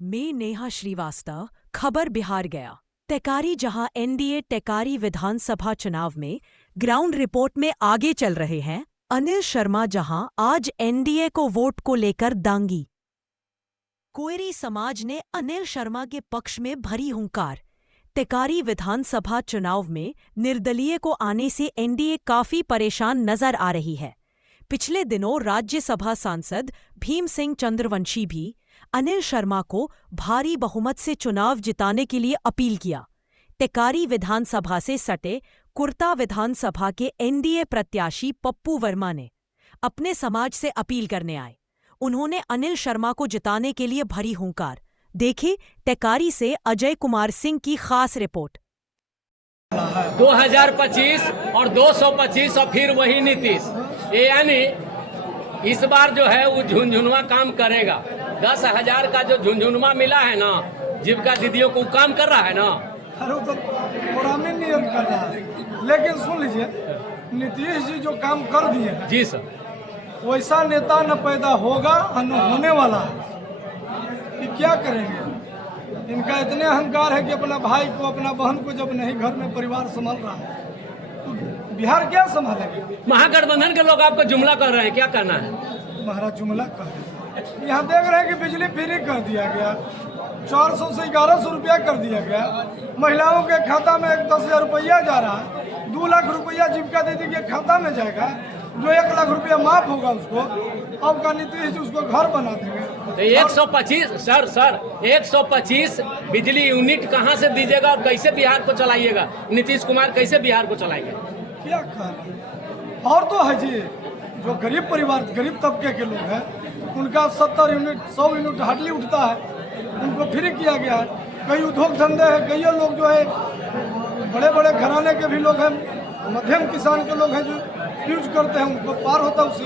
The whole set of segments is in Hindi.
मैं नेहा श्रीवास्तव, खबर बिहार गया। टेकारी जहां एनडीए टेकारी विधानसभा चुनाव में ग्राउंड रिपोर्ट में आगे चल रहे हैं, अनिल शर्मा जहां आज एनडीए को वोट को लेकर दांगी। कोयरी समाज ने अनिल शर्मा के पक्ष में भरी हुंकार। टेकारी विधानसभा चुनाव में निर्दलीय को आने से एनडीए काफी परेशान नजर आ रही है। पिछले दिनों राज्यसभा सांसद भीम सिंह चंद्रवंशी भी अनिल शर्मा को भारी बहुमत से चुनाव जिताने के लिए अपील किया। टेकारी विधानसभा से सटे कुर्ता विधानसभा के एनडीए प्रत्याशी पप्पू वर्मा ने अपने समाज से अपील करने आए। उन्होंने अनिल शर्मा को जिताने के लिए भरी हुंकार। देखे टेकारी से अजय कुमार सिंह की खास रिपोर्ट। 2025 और 225 और फिर वही नीतीश, ये यानी इस बार जो है वो झुनझुनवा काम करेगा। 10,000 का जो झुनझुनवा मिला है ना, जीविका दीदियों को काम कर रहा है ना। अरे तो पुराने नियम कर रहा है, लेकिन सुन लीजिए, नीतीश जी जो काम कर दिए हैं, जी सर, वैसा नेता न पैदा होगा और न होने वाला है। कि क्या करेंगे? इनका इतने अहंकार है कि अपना भाई को, अपना बहन को जब नहीं घर में परिवार संभाल रहा है, तो बिहार क्या संभालेंगे? महागठबंधन के लोग आपको जुमला कर रहे हैं, क्या करना है? महाराज जुमला कह रहे हैं। यहाँ देख रहे हैं कि बिजली फ्री कर दिया गया, 400 से 1100 रुपया कर दिया गया। महिलाओं के खाता में 10,000 रुपया जा रहा है, 2 लाख रुपया जीविका दीदी के खाता में जाएगा, जो 1 लाख रुपया माफ होगा उसको। अब का नीतीश जी उसको घर बना देंगे। तो 125 सर 125 बिजली यूनिट कहाँ से दीजिएगा और कैसे बिहार को चलाइएगा? नीतीश कुमार कैसे बिहार को चलाएंगे? क्या कह रहे हैं? और तो है जी, जो गरीब परिवार, गरीब तबके के लोग हैं, उनका 70 यूनिट 100 यूनिट हार्डली उठता है, उनको फ्री किया गया है। कई उद्योग धंधे हैं, कई लोग जो है बड़े बड़े घराने के भी लोग हैं, मध्यम किसान के लोग हैं जो यूज करते हैं, उनको पार होता है, उसी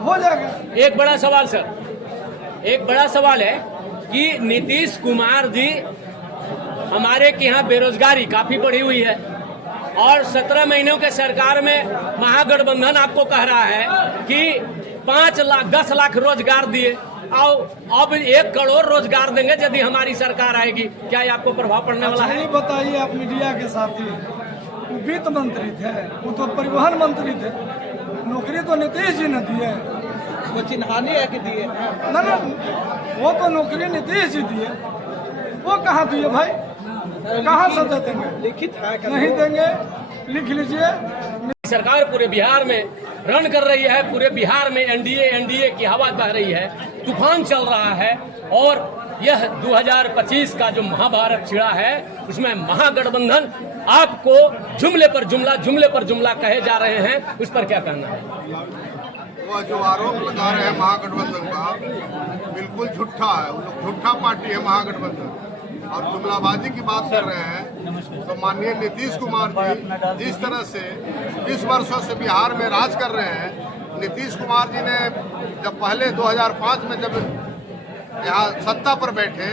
हो जाएगा। एक बड़ा सवाल सर, एक बड़ा सवाल है कि नीतीश कुमार जी, हमारे के यहाँ बेरोजगारी काफी बढ़ी हुई है और 17 महीनों के सरकार में महागठबंधन आपको कह रहा है कि 5 लाख 10 लाख रोजगार दिए और अब 1 करोड़ रोजगार देंगे यदि हमारी सरकार आएगी। क्या ये आपको प्रभाव पड़ने वाला है? नहीं बताइए, आप मीडिया के साथी, वो वित्त मंत्री थे, वो तो परिवहन मंत्री थे, नौकरी तो नीतीश जी ने दिए। वो चिन्हानी है कि दिए? ना, वो तो नौकरी नीतीश जी दिए, वो कहाँ दिए भाई? कहाँ से दे देंगे? लिखित है कि नहीं देंगे, लिख लीजिए। सरकार पूरे बिहार में रन कर रही है, पूरे बिहार में एनडीए की हवा बह रही है, तूफान चल रहा है और यह 2025 का जो महाभारत छिड़ा है, उसमें महागठबंधन आपको जुमले पर जुमला कहे जा रहे हैं, उस पर क्या कहना है? वह जो आरोप लगा रहे हैं महागठबंधन का, बिल्कुल झूठा है। वो लोग झूठा पार्टी है महागठबंधन, और जुमलाबाजी की बात कर रहे हैं। तो माननीय नीतीश कुमार जी जिस तरह से 20 वर्षों से बिहार में राज कर रहे हैं, नीतीश कुमार जी ने जब पहले 2005 में जब यहाँ सत्ता पर बैठे,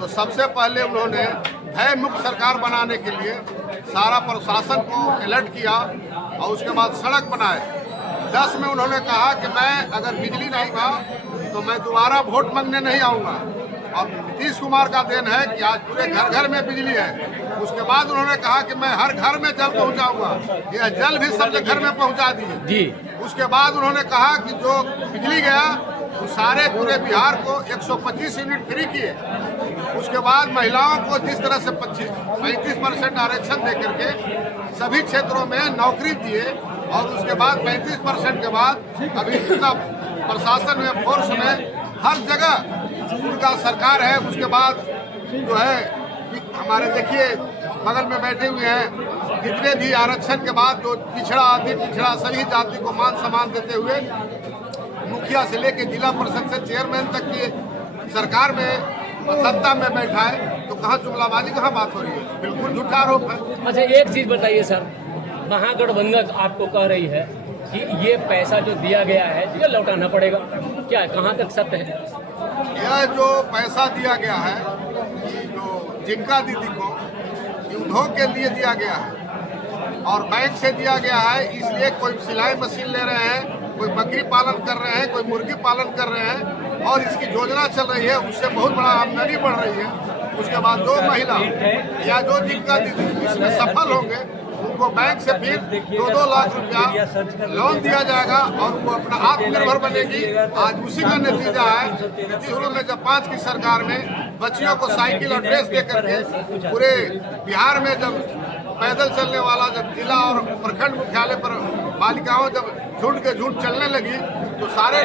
तो सबसे पहले उन्होंने भय मुक्त सरकार बनाने के लिए सारा प्रशासन को अलर्ट किया और उसके बाद सड़क बनाए। 10 में उन्होंने कहा कि मैं अगर बिजली नहीं था तो मैं दोबारा वोट मांगने नहीं आऊँगा, और नीतीश कुमार का देन है कि आज पूरे घर घर में बिजली है। उसके बाद उन्होंने कहा कि मैं हर घर में जल पहुंचाऊंगा, यह जल भी सब घर में पहुंचा दिए जी। उसके बाद उन्होंने कहा कि जो बिजली गया वो सारे पूरे बिहार को 125 यूनिट फ्री किए। उसके बाद महिलाओं को जिस तरह से 35% आरक्षण दे करके सभी क्षेत्रों में नौकरी दिए, और उसके बाद 35% के बाद अभी प्रशासन में, फोर्स में, हर जगह उनका सरकार है। उसके बाद जो है हमारे देखिए बगल में बैठे हुए हैं, जितने भी आरक्षण के बाद जो पिछड़ा अति पिछड़ा सभी जाति को मान सम्मान देते हुए मुखिया से लेकर जिला परिषद से चेयरमैन तक की सरकार में सत्ता में बैठा है, तो कहाँ जुमलाबाजी, कहाँ बात हो रही है? बिल्कुल झूठा आरोप है। अच्छा, एक चीज बताइए सर, महागठबंधन आपको कह रही है कि ये पैसा जो दिया गया है ये लौटाना पड़ेगा, क्या कहाँ तक सत्य है? यह जो पैसा दिया गया है, ये जो जीविका दीदी को उद्योग के लिए दिया गया है और बैंक से दिया गया है, इसलिए कोई सिलाई मशीन ले रहे हैं, कोई बकरी पालन कर रहे हैं, कोई मुर्गी पालन कर रहे हैं, और इसकी योजना चल रही है, उससे बहुत बड़ा आमदनी बढ़ रही है। उसके बाद जो महिला या जो जिनका इसमें सफल होंगे उनको बैंक से फिर 2-2 लाख रुपया लोन दिया जाएगा और वो अपना आत्मनिर्भर बनेगी। आज उसी का नतीजा है कि शुरू में जब 5 की सरकार में बच्चियों को साइकिल और ड्रेस दे करके पूरे बिहार में जब पैदल चलने वाला जब जिला और प्रखंड मुख्यालय पर बालिकाओं जब झुंड के झुंड चलने लगी तो सारे